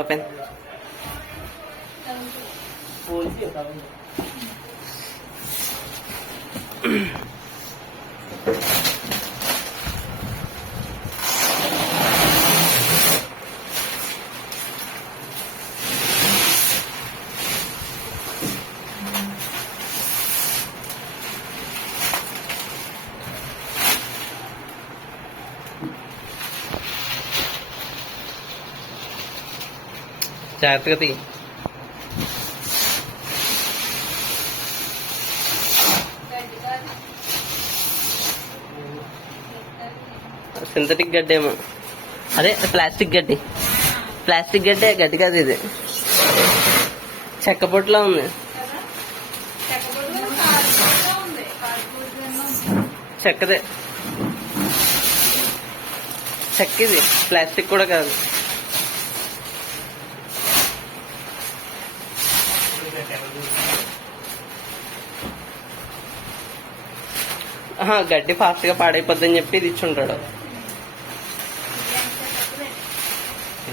Open. జాగ్రత్తగా తీ. Synthetic గడ్డేమో, అదే ప్లాస్టిక్ గడ్డి. ప్లాస్టిక్ గడ్డే, గడ్డి కాదు ఇది. చెక్క పొట్టులా ఉంది. చెక్కదే, చెక్క ఇది, ప్లాస్టిక్ కూడా కాదు. గడ్డి ఫాస్ట్గా పాడైపోద్దని చెప్పి ఇది ఇచ్చుంటాడు.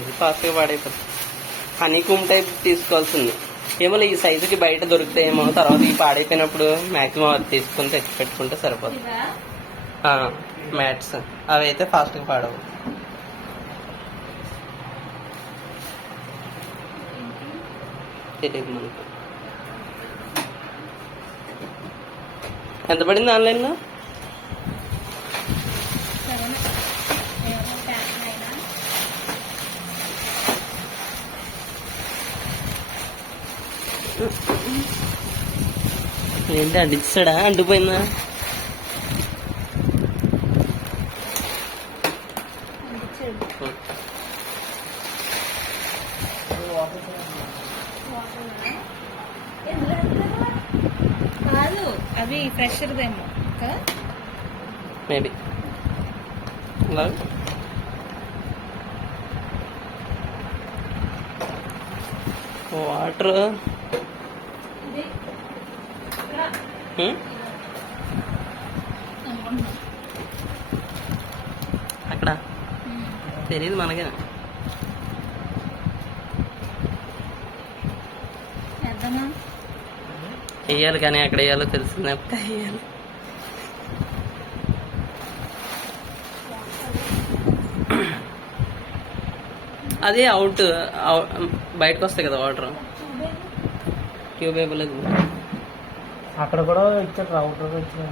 ఇది ఫాస్ట్గా పాడైపోద్ది. హనీకూమ్ టైప్ తీసుకోవాల్సింది. ఏమో ఈ సైజుకి బయట దొరుకుతాయేమో, తర్వాత ఈ పాడైపోయినప్పుడు మ్యాక్సిమం అది తీసుకుని తెచ్చి పెట్టుకుంటే సరిపోతుంది. మ్యాట్స్ అవి అయితే ఫాస్ట్గా పాడవు. తెలియదు మనకు. ఎంత పడింది ఆన్లైన్లో? ఏంటి అంటిస్తాడా? అంటిపోయిందా? కాదు, అవి ఫ్రెషర్దేమో కదా మేబీ. వాటర్ అక్కడ తెలియదు మనకే. వేయాలి కానీ ఎక్కడ వేయాలో తెలిసిందే. వేయాలి. అదే అవుట్ బయటకు వస్తాయి కదా వాటర్. ట్యూబ్ ఇవ్వలేదు అక్కడ కూడా ఇచ్చారు. అవుటర్ ఇచ్చిన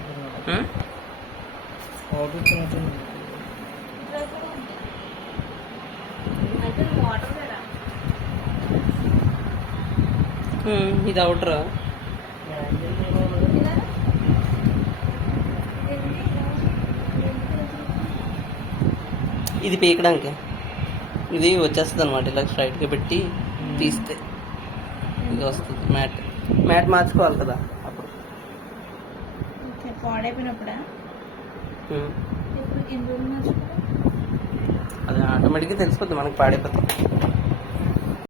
ఇది అవుటర్. ఇది పీకడానికి ఇది వచ్చేస్తుంది అనమాట. ఇలా స్ట్రైట్గా పెట్టి తీస్తే ఇది వస్తుంది. మ్యాట్ మార్చుకోవాలి కదా అప్పుడు. పాడైపోయినప్పుడా అది ఆటోమేటిక్గా తెలిసిపోద్ది మనకి పాడైపోతుంది.